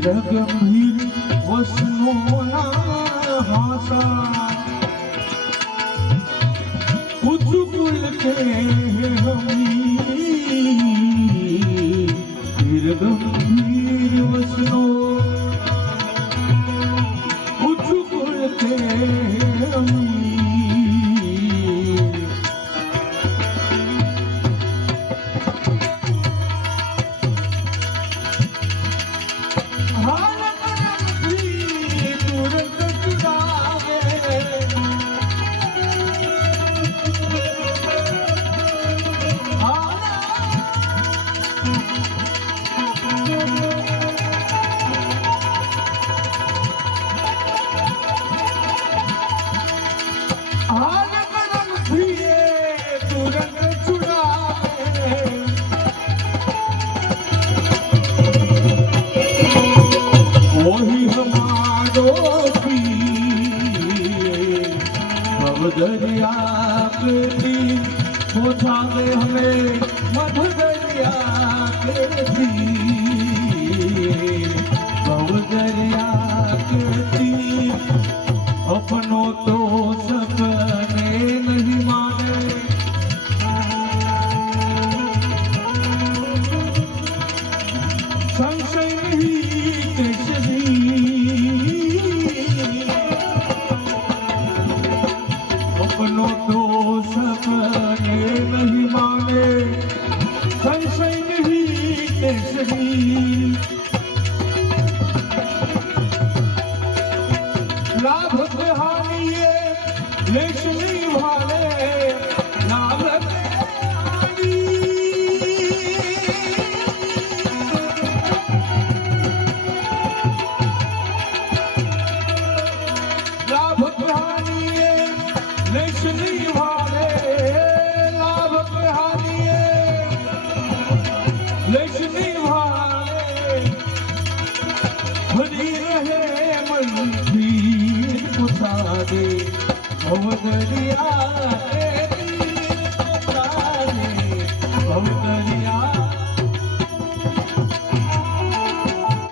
ગંભીર વસનોના હાસા કે મધુરિયાકૃતિ પોતાને હમે મધુરિયાકૃતિ સૌદર્યા આપનો દોષ કરે નહીં માને સૈ સૈ નહીં સહી લાભ હાનિયે લેખ નિશ્ચિત વાળે લાભ હારીએ. લક્ષ્મી વાળે ભરી રહે મનથી પુસારે ભવદરિયા